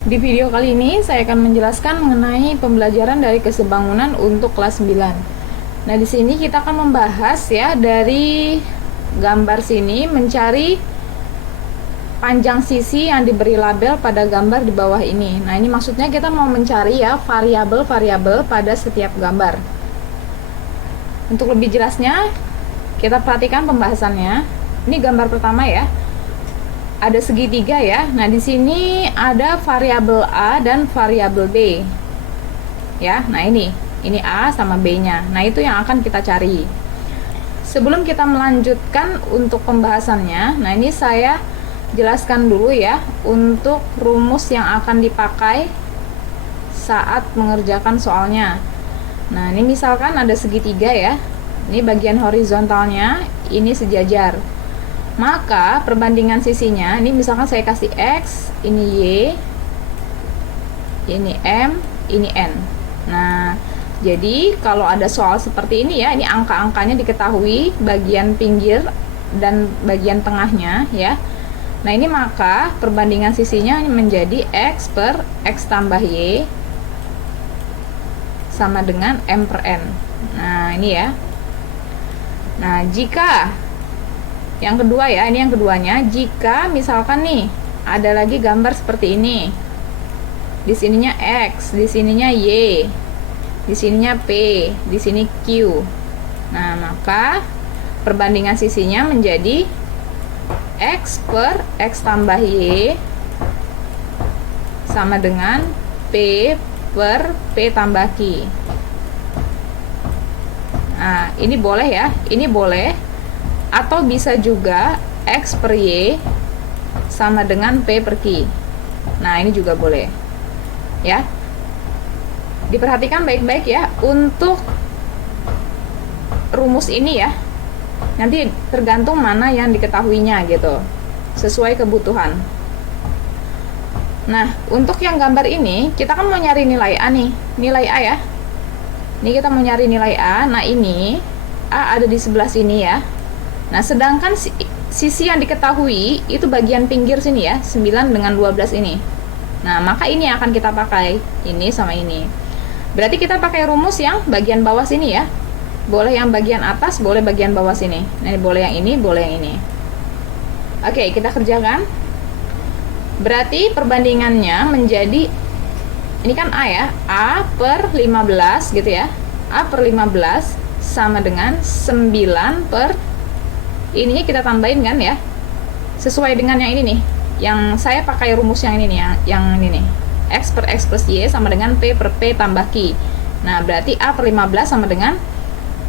Di video kali ini saya akan menjelaskan mengenai pembelajaran dari kesebangunan untuk kelas 9. Nah, di sini kita akan membahas ya dari gambar sini mencari panjang sisi yang diberi label pada gambar di bawah ini. Nah, ini maksudnya kita mau mencari ya variabel-variabel pada setiap gambar. Untuk lebih jelasnya, kita perhatikan pembahasannya. Ini gambar pertama ya. Ada segitiga ya. Nah, di sini ada variabel A dan variabel B. Ya, nah ini A sama B-nya. Nah, itu yang akan kita cari. Sebelum kita melanjutkan untuk pembahasannya, nah ini saya jelaskan dulu ya untuk rumus yang akan dipakai saat mengerjakan soalnya. Nah, ini misalkan ada segitiga ya. Ini bagian horizontalnya, ini sejajar. Maka perbandingan sisinya, ini misalkan saya kasih X, ini Y, ini M, ini N. Nah, jadi kalau ada soal seperti ini ya, ini angka-angkanya diketahui bagian pinggir dan bagian tengahnya ya. Nah, ini maka perbandingan sisinya menjadi X per X tambah Y sama dengan M per N. Nah, ini ya. Nah, jika yang kedua ya, ini yang keduanya, jika misalkan nih ada lagi gambar seperti ini, di sininya X, di sininya Y, di sininya P, di sini Q. Nah, maka perbandingan sisinya menjadi X per X tambah Y sama dengan P per P tambah Q. Nah, ini boleh ya, ini boleh. Atau bisa juga X per Y sama dengan P per Q. Nah, ini juga boleh ya. Diperhatikan baik-baik ya untuk rumus ini ya. Nanti tergantung mana yang diketahuinya gitu, sesuai kebutuhan. Nah, untuk yang gambar ini kita kan mau nyari nilai A nih, nilai A ya. Ini kita mau nyari nilai A. Nah, ini A ada di sebelah sini ya. Nah, sedangkan sisi yang diketahui itu bagian pinggir sini ya, 9 dengan 12 ini. Nah, maka ini akan kita pakai, ini sama ini. Berarti kita pakai rumus yang bagian bawah sini ya. Boleh yang bagian atas, boleh bagian bawah sini. Nah, boleh yang ini, boleh yang ini. Oke, kita kerjakan. Berarti perbandingannya menjadi, ini kan A ya, A per 15 gitu ya. A per 15 sama dengan 9 per ininya kita tambahin kan ya, sesuai dengan yang ini nih, yang saya pakai rumus yang ini nih, yang ini nih, X per X plus Y sama dengan P per P tambah Q. Nah, berarti A per 15 sama dengan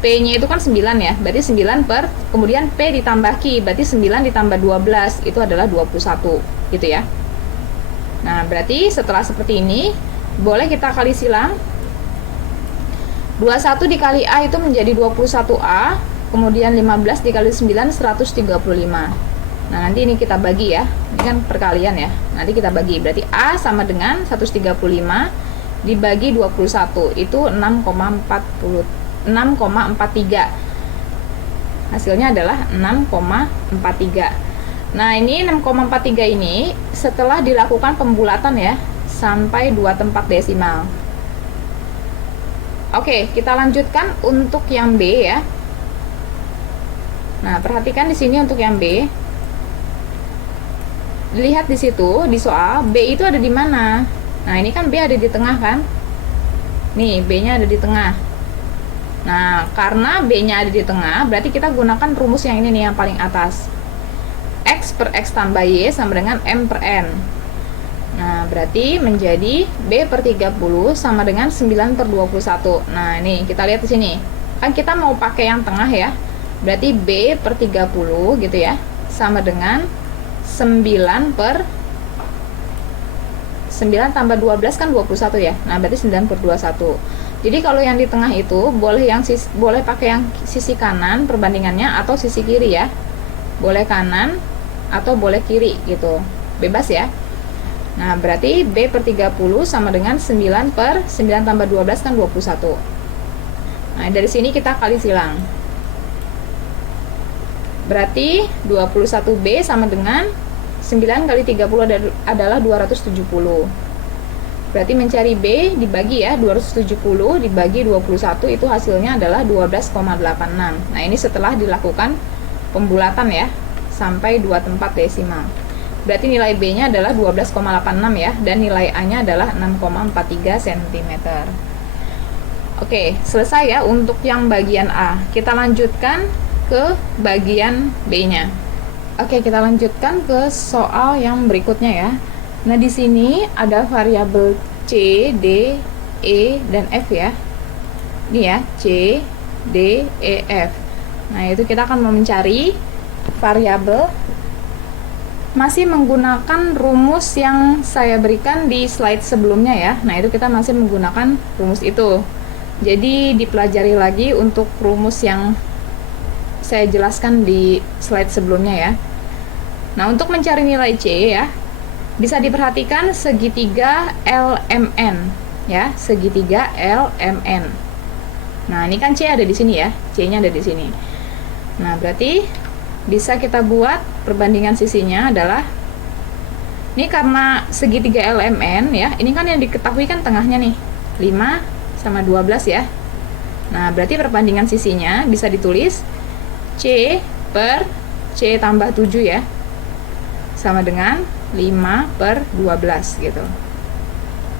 P nya itu kan 9 ya, berarti 9 per kemudian P ditambah Q, berarti 9 ditambah 12 itu adalah 21 gitu ya. Nah, berarti setelah seperti ini boleh kita kali silang. 21 dikali A itu menjadi 21A, kemudian 15 dikali 9, 135. Nah, nanti ini kita bagi ya. Ini kan perkalian ya. Nanti kita bagi. Berarti A sama dengan 135 dibagi 21. Itu 6,43. Hasilnya adalah 6,43. Nah, ini 6,43 ini setelah dilakukan pembulatan ya, sampai 2 tempat desimal. Oke, kita lanjutkan untuk yang B ya. Nah, perhatikan di sini untuk yang B. Lihat di situ di soal B itu ada di mana? Nah, ini kan B ada di tengah kan? Nih, B-nya ada di tengah. Nah, karena B-nya ada di tengah, berarti kita gunakan rumus yang ini nih yang paling atas. X per X tambah Y sama dengan M per N. Nah, berarti menjadi B per 30 sama dengan 9 per 21. Nah, ini kita lihat di sini. Kan kita mau pakai yang tengah ya. Berarti B per 30 gitu ya, sama dengan 9 per 9 tambah 12 kan 21 ya. Nah, berarti 9 per 21. Jadi kalau yang di tengah itu boleh boleh pakai yang sisi kanan perbandingannya atau sisi kiri ya. Boleh kanan atau boleh kiri gitu. Bebas ya. Nah, berarti B per 30 sama dengan 9 per 9 tambah 12 kan 21. Nah, dari sini kita kali silang. Berarti 21B sama dengan 9 kali 30 adalah 270. Berarti mencari B dibagi ya, 270 dibagi 21 itu hasilnya adalah 12,86. Nah, ini setelah dilakukan pembulatan ya, sampai 2 tempat desimal. Berarti nilai B-nya adalah 12,86 ya, dan nilai A-nya adalah 6,43 cm. Oke, selesai ya untuk yang bagian A. Kita lanjutkan ke bagian B-nya. Oke, kita lanjutkan ke soal yang berikutnya ya. Nah, di sini ada variabel C, D, E, dan F ya. Ini ya, C, D, E, F. Nah, itu kita akan mencari variabel masih menggunakan rumus yang saya berikan di slide sebelumnya ya. Nah, itu kita masih menggunakan rumus itu. Jadi dipelajari lagi untuk rumus yang saya jelaskan di slide sebelumnya ya. Nah, untuk mencari nilai C ya, bisa diperhatikan segitiga LMN ya, segitiga LMN. Nah, ini kan C ada di sini ya, C-nya ada di sini. Nah, berarti bisa kita buat perbandingan sisinya adalah ini karena segitiga LMN ya, ini kan yang diketahui kan tengahnya nih 5 sama 12 ya. Nah, berarti perbandingan sisinya bisa ditulis C per C tambah 7 ya, sama dengan 5 per 12 gitu.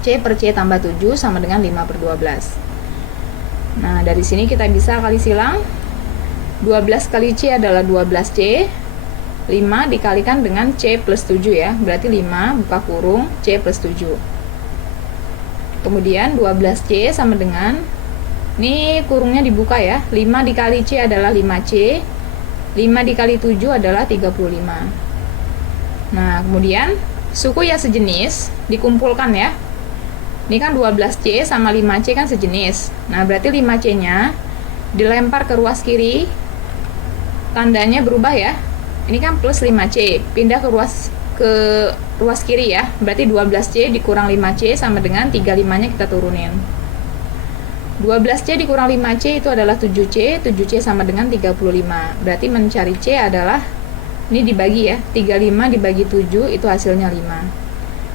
C per C tambah 7 sama dengan 5 per 12. Nah, dari sini kita bisa kali silang. 12 kali C adalah 12C, 5 dikalikan dengan C plus 7 ya, berarti 5 buka kurung C plus 7. Kemudian 12C sama dengan, ini kurungnya dibuka ya, 5 dikali C adalah 5C, 5 dikali 7 adalah 35. Nah, kemudian suku ya sejenis dikumpulkan ya. Ini kan 12C sama 5C kan sejenis. Nah, berarti 5C-nya dilempar ke ruas kiri, tandanya berubah ya. Ini kan plus 5C, pindah ke ruas kiri ya. Berarti 12C dikurang 5C sama dengan 35-nya kita turunin. 12C dikurang 5C itu adalah 7C, 7C sama dengan 35. Berarti mencari C adalah, ini dibagi ya, 35 dibagi 7 itu hasilnya 5.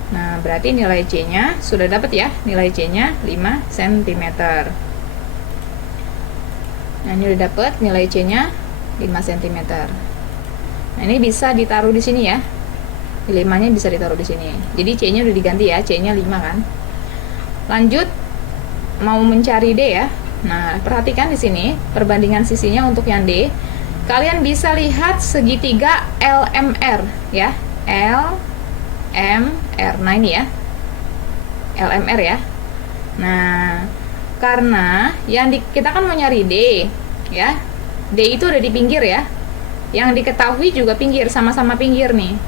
Nah, berarti nilai C-nya sudah dapat ya, nilai C-nya 5 cm. Nah, ini udah dapat nilai C-nya 5 cm. Nah, ini bisa ditaruh di sini ya. 5-nya bisa ditaruh di sini. Jadi C-nya udah diganti ya, C-nya 5 kan. Lanjut mau mencari D ya. Nah, perhatikan di sini perbandingan sisinya untuk yang D. Kalian bisa lihat segitiga LMR ya. LMR. Nah, ini ya. LMR ya. Nah, karena kita kan mau nyari D ya. D itu udah di pinggir ya. Yang diketahui juga pinggir, sama-sama pinggir nih.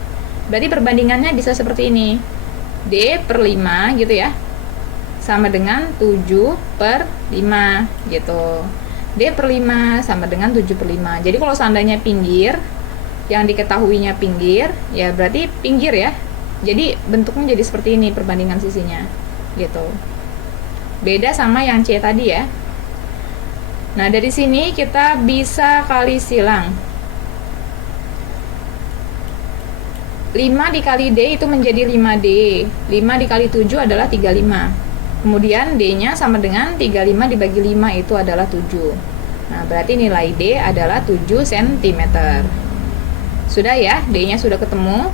Berarti perbandingannya bisa seperti ini. D per 5 gitu ya, sama dengan 7 per 5 gitu. D per 5 sama dengan 7 per 5. Jadi kalau seandainya pinggir, yang diketahuinya pinggir, ya berarti pinggir ya. Jadi bentuknya jadi seperti ini perbandingan sisinya gitu. Beda sama yang C tadi ya. Nah, dari sini kita bisa kali silang. 5 dikali D itu menjadi 5D. 5 dikali 7 adalah 35. Kemudian D-nya sama dengan 35 dibagi 5 itu adalah 7. Nah, berarti nilai D adalah 7 cm. Sudah ya, D-nya sudah ketemu.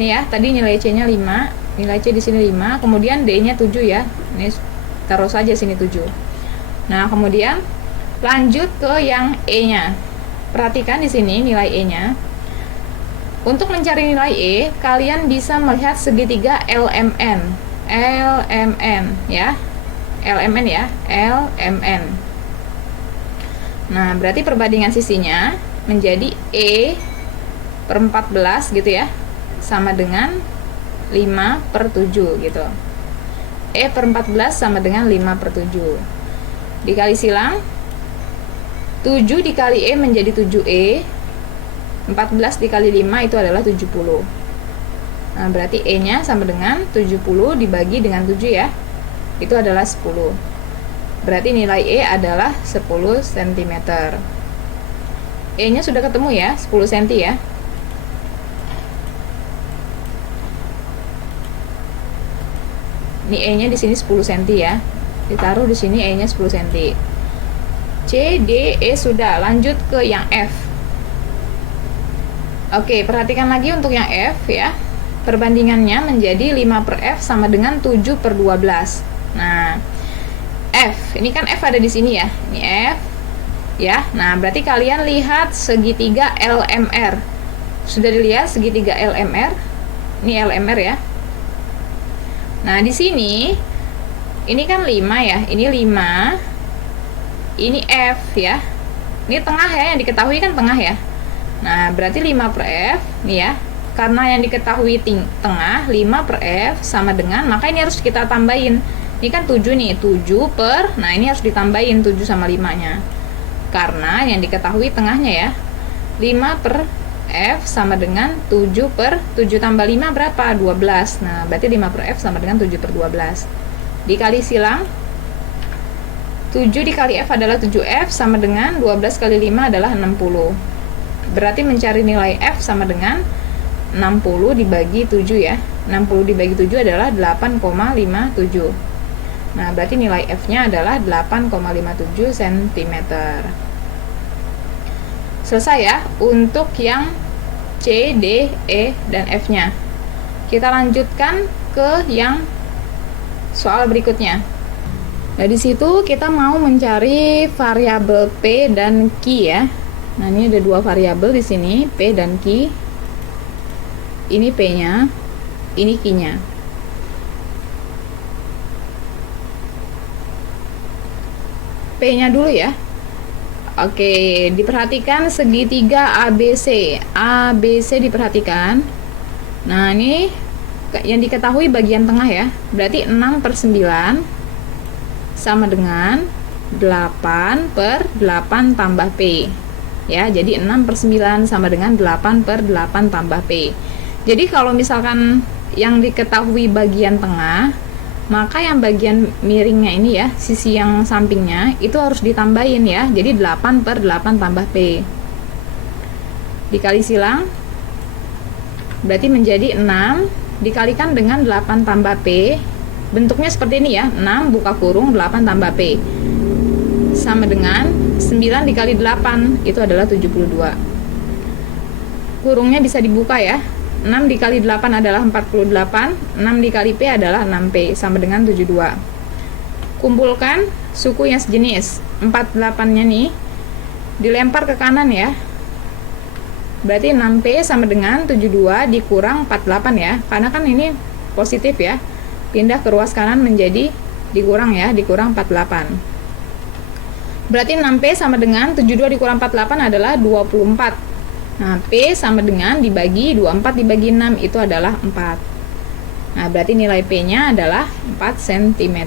Nih ya, tadi nilai C-nya 5. Nilai C di sini 5, kemudian D-nya 7 ya. Ini taruh saja sini 7. Nah, kemudian lanjut ke yang E-nya. Perhatikan di sini nilai E-nya. Untuk mencari nilai E, kalian bisa melihat segitiga LMN. LMN ya. LMN ya, LMN. Nah, berarti perbandingan sisinya menjadi E per 14 gitu ya, sama dengan 5 per 7 gitu. E per 14 sama dengan 5 per 7. Dikali silang, 7 dikali E menjadi 7E, 14 dikali 5 itu adalah 70. Nah, berarti E nya sama dengan 70 dibagi dengan 7 ya, itu adalah 10. Berarti nilai E adalah 10 cm. E nya sudah ketemu ya, 10 cm ya. Ini E-nya di sini 10 cm ya. Ditaruh di sini E-nya 10 cm. C, D, E sudah. Lanjut ke yang F. Oke, perhatikan lagi untuk yang F ya. Perbandingannya menjadi 5/F sama dengan 7/12. Nah, F, ini kan F ada di sini ya. Ini F ya. Nah, berarti kalian lihat segitiga LMR. Sudah dilihat segitiga LMR? Ini LMR ya. Nah, di sini ini kan 5 ya. Ini 5. Ini F ya. Ini tengah ya, yang diketahui kan tengah ya. Nah, berarti 5/F nih ya. Karena yang diketahui tengah, 5/F sama dengan, maka ini harus kita tambahin. Ini kan 7 nih, 7 per, nah ini harus ditambahin 7 sama 5-nya. Karena yang diketahui tengahnya ya. 5/F sama dengan 7 per 7 tambah 5 berapa? 12. Nah, berarti 5/F sama dengan 7/12. Dikali silang. 7 dikali F adalah 7F sama dengan 12 kali 5 adalah 60. Berarti mencari nilai F sama dengan 60 dibagi 7 ya. 60 dibagi 7 adalah 8,57. Nah, berarti nilai F-nya adalah 8,57 cm. Selesai ya untuk yang C, D, E, dan F-nya. Kita lanjutkan ke yang soal berikutnya. Nah, di situ kita mau mencari variabel P dan Q ya. Nah, ini ada dua variabel di sini, P dan Q. Ini P-nya, ini Q-nya. P-nya dulu ya. Oke, diperhatikan segitiga ABC. ABC diperhatikan. Nah, ini yang diketahui bagian tengah ya. Berarti 6/9 sama dengan 8/8 tambah P. Ya, jadi 6/9 sama dengan 8/8 tambah P. Jadi kalau misalkan yang diketahui bagian tengah, maka yang bagian miringnya ini ya, sisi yang sampingnya itu harus ditambahin ya. Jadi 8/8 tambah P. Dikali silang, berarti menjadi 6 dikalikan dengan 8 tambah P. Bentuknya seperti ini ya, 6 buka kurung 8 tambah P. Sama dengan 9 dikali 8, itu adalah 72. Kurungnya bisa dibuka ya. 6 dikali 8 adalah 48, 6 dikali P adalah 6P, sama dengan 72. Kumpulkan suku yang sejenis. 48-nya nih dilempar ke kanan ya. Berarti 6P sama dengan 72 dikurang 48 ya. Karena kan ini positif ya. Pindah ke ruas kanan menjadi dikurang ya, dikurang 48. Berarti 6P sama dengan 72 dikurang 48 adalah 24. Nah, P sama dengan dibagi 24 dibagi 6 itu adalah 4. Nah, berarti nilai P-nya adalah 4 cm.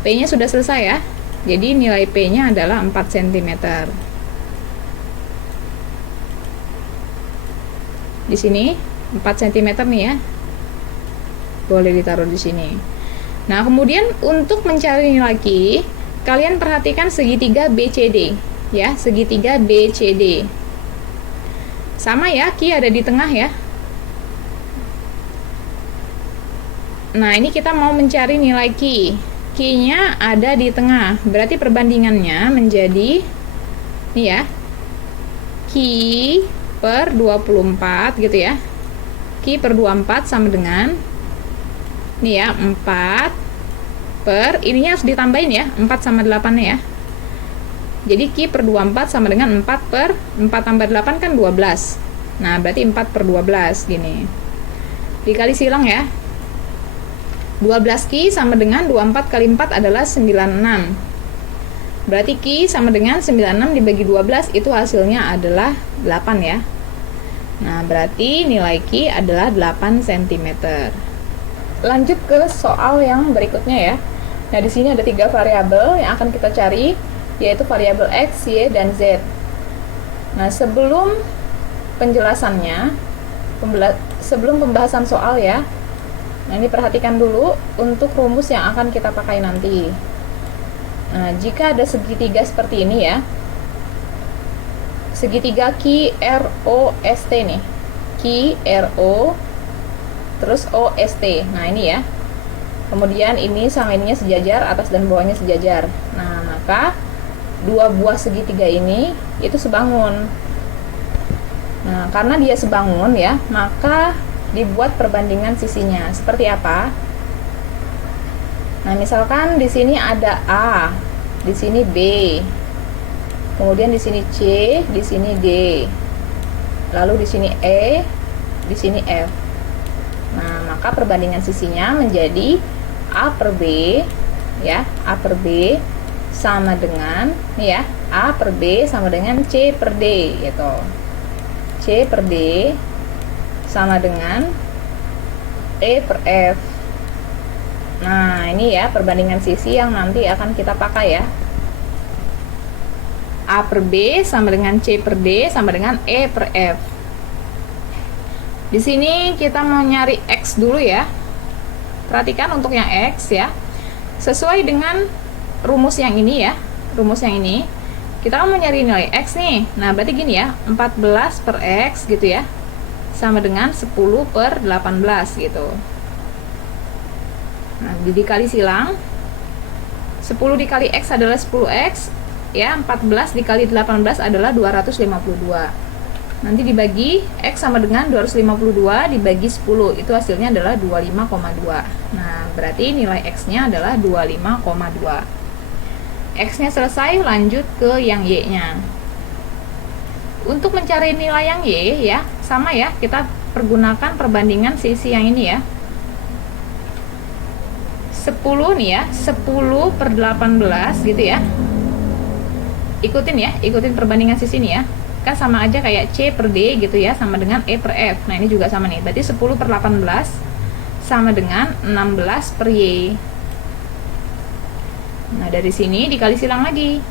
P-nya sudah selesai ya. Jadi nilai P-nya adalah 4 cm. Di sini 4 cm nih ya. Boleh ditaruh di sini. Nah, kemudian untuk mencari nilai Q, kalian perhatikan segitiga BCD ya, segitiga BCD. Sama ya, Q ada di tengah ya. Nah, ini kita mau mencari nilai Q. Q-nya ada di tengah. Berarti perbandingannya menjadi nih ya. Q per 24 gitu ya. Q per 24 sama dengan nih ya, 4 per, ininya harus ditambahin ya, 4 sama 8-nya ya. Jadi Q per 24 sama dengan 4 per 4 tambah 8 kan 12. Nah, berarti 4 per 12 gini. Dikali silang ya. 12 Q sama dengan 24 kali 4 adalah 96. Berarti Q sama dengan 96 dibagi 12 itu hasilnya adalah 8 ya. Nah, berarti nilai Q adalah 8 cm. Lanjut ke soal yang berikutnya ya. Nah, di sini ada 3 variabel yang akan kita cari, yaitu variabel X, Y, dan Z. Nah, sebelum penjelasannya, sebelum pembahasan soal ya, nah ini perhatikan dulu untuk rumus yang akan kita pakai nanti. Nah, jika ada segitiga seperti ini ya, segitiga QROST nih, QRO terus OST. Nah, ini ya, Kemudian ini sama ininya sejajar, atas dan bawahnya sejajar. Nah, maka dua buah segitiga ini itu sebangun. Nah, karena dia sebangun ya, maka dibuat perbandingan sisinya. Seperti apa? Nah, misalkan di sini ada A, di sini B, kemudian di sini C, di sini D, lalu di sini E, di sini F. Nah, maka perbandingan sisinya menjadi A per B, ya, A per B sama dengan, nih ya, A per B sama dengan C per D, gitu. C per D sama dengan E per F. Nah, ini ya perbandingan sisi yang nanti akan kita pakai ya. A per B sama dengan C per D sama dengan E per F. Di sini kita mau nyari X dulu ya. Perhatikan untuk yang X ya. Sesuai dengan rumus yang ini ya. Rumus yang ini. Kita kan mau nyari nilai X nih. Nah, berarti gini ya. 14 per X gitu ya. Sama dengan 10 per 18 gitu. Nah, dikali silang. 10 dikali X adalah 10X. Ya, 14 dikali 18 adalah 252. Nanti dibagi X sama dengan 252 dibagi 10. Itu hasilnya adalah 25,2. Nah, berarti nilai X-nya adalah 25,2. X-nya selesai, lanjut ke yang Y-nya. Untuk mencari nilai yang Y ya, sama ya, kita pergunakan perbandingan sisi yang ini ya. 10 nih ya, 10 per 18 gitu ya. Ikutin ya, ikutin perbandingan sisi nih ya. Kan sama aja kayak C per D gitu ya, sama dengan E per F. Nah, ini juga sama nih. Berarti 10 per 18 sama dengan 16 per Y. Nah, dari sini dikali silang lagi.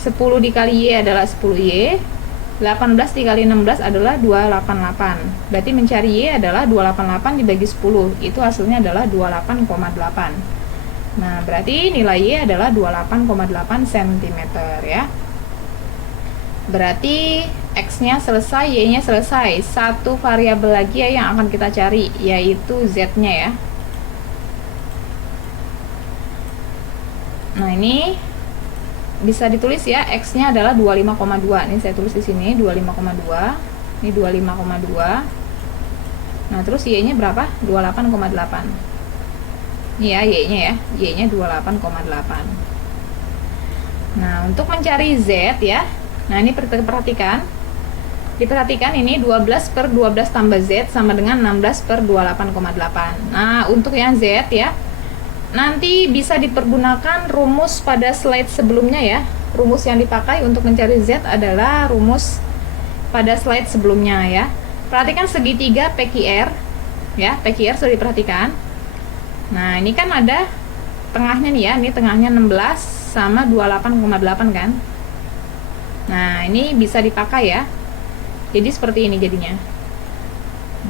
10 dikali Y adalah 10Y. 18 dikali 16 adalah 288. Berarti mencari Y adalah 288 dibagi 10. Itu hasilnya adalah 28,8. Nah, berarti nilai Y adalah 28,8 cm ya. Berarti X-nya selesai, Y-nya selesai. Satu variabel lagi ya yang akan kita cari, yaitu Z-nya ya. Nah, ini bisa ditulis ya, X-nya adalah 25,2. Ini saya tulis di sini 25,2. Ini 25,2. Nah, terus Y-nya berapa? 28,8. Ini ya Y-nya ya. Y-nya 28,8. Nah, untuk mencari Z ya. Nah, ini perhatikan. Diperhatikan ini 12 per 12 tambah Z sama dengan 16 per 28,8. Nah, untuk yang Z ya, nanti bisa dipergunakan rumus pada slide sebelumnya ya. Rumus yang dipakai untuk mencari Z adalah rumus pada slide sebelumnya ya. Perhatikan segitiga PQR ya, PQR sudah diperhatikan. Nah, ini kan ada tengahnya nih ya, ini tengahnya 16 sama 28,8 kan. Nah, ini bisa dipakai ya. Jadi seperti ini jadinya.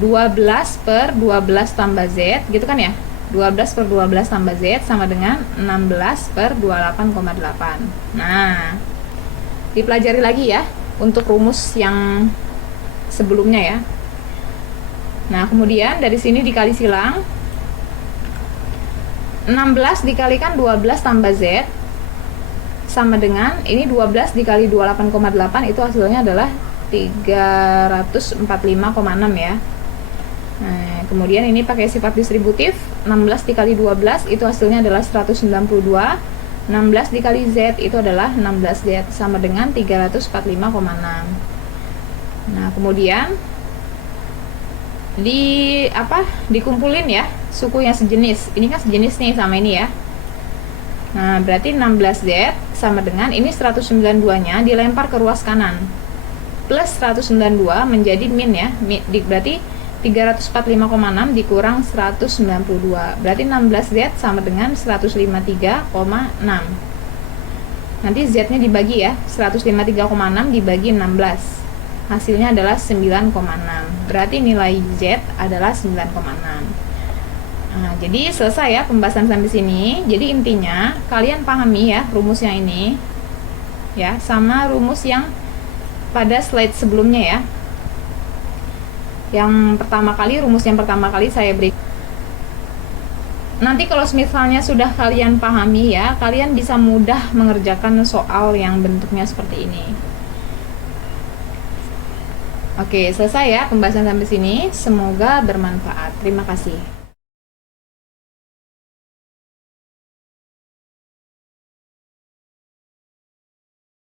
12 per 12 tambah Z gitu kan ya. 12 per 12 tambah Z sama dengan 16 per 28,8. Nah, dipelajari lagi ya untuk rumus yang sebelumnya ya. Nah, kemudian dari sini dikali silang. 16 dikalikan 12 tambah Z sama dengan, ini 12 dikali 28,8 itu hasilnya adalah 345,6 ya. Nah, kemudian ini pakai sifat distributif. 16 dikali 12 itu hasilnya adalah 192. 16 dikali Z itu adalah 16Z sama dengan 345,6. Nah, kemudian dikumpulin ya suku yang sejenis. Ini kan sejenis nih sama ini ya. Nah, berarti 16Z sama dengan ini 192-nya dilempar ke ruas kanan. Plus 192 menjadi min ya. Berarti 345,6 dikurang 192. Berarti 16Z sama dengan 153,6. Nanti Z-nya dibagi ya. 153,6 dibagi 16. Hasilnya adalah 9,6. Berarti nilai Z adalah 9,6. Nah, jadi selesai ya pembahasan sampai sini. Jadi intinya kalian pahami ya rumus yang ini ya, sama rumus yang pada slide sebelumnya ya. Rumus yang pertama kali saya beri. nanti kalau misalnya sudah kalian pahami ya, kalian bisa mudah mengerjakan soal yang bentuknya seperti ini. Oke, selesai ya pembahasan sampai sini. Semoga bermanfaat. Terima kasih.